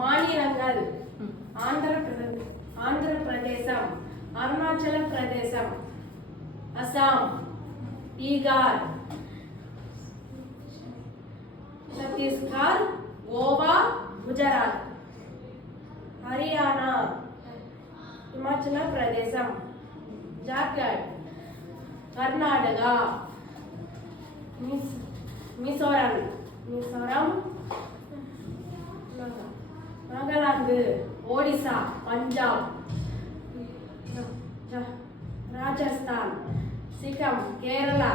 மாநிலங்கள் ஆந்திர பிரதேசம், அருணாச்சல பிரதேசம், அசாம், பீகார், சத்தீஸ்கர், கோவா, குஜராத், ஹரியானா, இமாச்சல பிரதேசம், ஜார்க்கண்ட், கர்நாடகா, மிசோரம், நாகாலாந்து, ஒடிசா, பஞ்சாப், ராஜஸ்தான், சிக்கிம், கேரளா,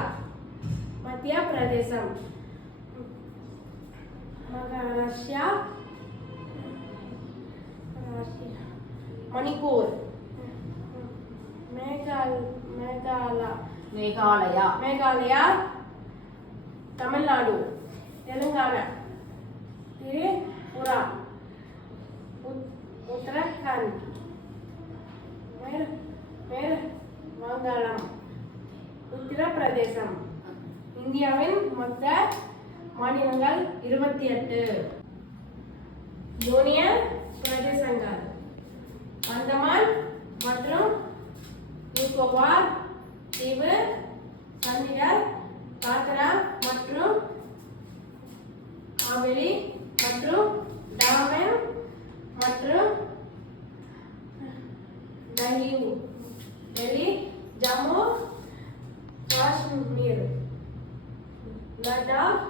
மத்திய பிரதேசம், மகாராஷ்டிரா, மணிப்பூர், மேகாலயா, தமிழ்நாடு, தெலுங்கானா, திரிபுரா, உத்தரகாண்ட், வங்காளம், உத்தரப்பிரதேசம். இந்தியாவின் மொத்த மாநிலங்கள் 28. யூனியன் பிரதேசங்கள் அந்தமான் மற்றும் நிக்கோபார் தீவு, சண்டிகர், தாத்ரா மற்றும் ஹவேலி மற்றும் டாமன் மற்றும் டெல்லி, ஜம்மு காஷ்மீர், லடாக்,